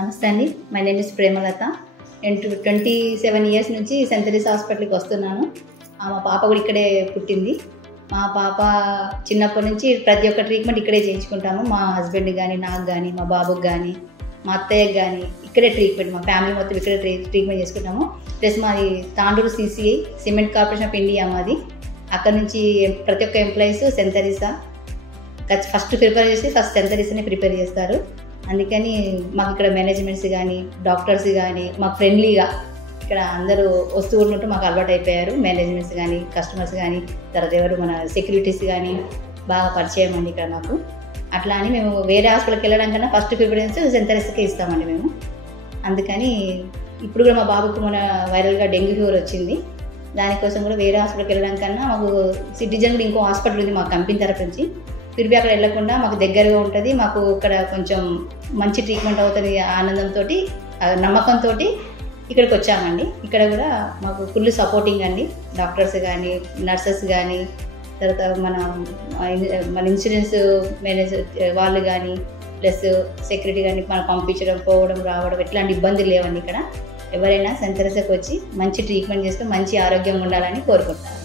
నమస్తే అండి. My name is Premalatha. నేను 27 ఇయర్స్ నుంచి సెయింట్ తెరీసా హాస్పిటల్కి వస్తున్నాను. మా పాప కూడా ఇక్కడే పుట్టింది. మా పాప చిన్నప్పటి నుంచి ప్రతి ఒక్క ట్రీట్మెంట్ ఇక్కడే చేయించుకుంటాము. మా హస్బెండ్కి కానీ, నాకు కానీ, మా బాబుకి కానీ, మా అత్తయ్యకి కానీ ఇక్కడే ట్రీట్మెంట్, మా ఫ్యామిలీ మొత్తం ఇక్కడే ట్రీట్మెంట్ చేసుకుంటాము. ప్లస్ మాది Tandur CCI cement corporation of India మాది. అక్కడ నుంచి ప్రతి ఒక్క employees Saint Teresa first prepare చేసి సెయింట్ తెరీసానే ప్రిపేర్ చేస్తారు. అందుకని మాకు ఇక్కడ మేనేజ్మెంట్స్ కానీ, డాక్టర్స్ కానీ మాకు ఫ్రెండ్లీగా ఇక్కడ అందరూ వస్తూ ఉన్నట్టు మాకు అలవాటు అయిపోయారు. మేనేజ్మెంట్స్ కానీ, కస్టమర్స్ కానీ, తర్వాత ఎవరు మన సెక్యూరిటీస్ కానీ బాగా పరిచయం అండి ఇక్కడ మాకు. అట్లా అని మేము వేరే హాస్పిటల్కి వెళ్ళడం కన్నా ఫస్ట్ ప్రిఫరెన్స్ సెయింట్ తెరీసాకే ఇస్తామండి మేము. అందుకని ఇప్పుడు కూడా మా బాబుకు మన వైరల్గా డెంగ్యూ ఫీవర్ వచ్చింది. దానికోసం కూడా వేరే హాస్పిటల్కి వెళ్ళడం కన్నా మాకు సిటిజన్ కూడా ఇంకో హాస్పిటల్ ఉంది మా కంపెనీ తరఫు నుంచి. తిరిగి అక్కడ వెళ్ళకుండా మాకు దగ్గరగా ఉంటుంది, మాకు ఇక్కడ కొంచెం మంచి ట్రీట్మెంట్ అవుతుంది ఆనందంతో, నమ్మకంతో ఇక్కడికి వచ్చామండి. ఇక్కడ కూడా మాకు ఫుల్ సపోర్టింగ్ అండి. డాక్టర్స్ కానీ, నర్సెస్ కానీ, తర్వాత మన ఇన్సూరెన్స్ మేనేజర్ వాళ్ళు కానీ, ప్లస్ సెక్యూరిటీ కానీ మనం పంపించడం, పోవడం, రావడం ఎట్లాంటి ఇబ్బందులు లేవండి. ఇక్కడ ఎవరైనా సెయింట్ తెరీసాకి వచ్చి మంచి ట్రీట్మెంట్ చేసుకొని మంచి ఆరోగ్యంగా ఉండాలని కోరుకుంటారు.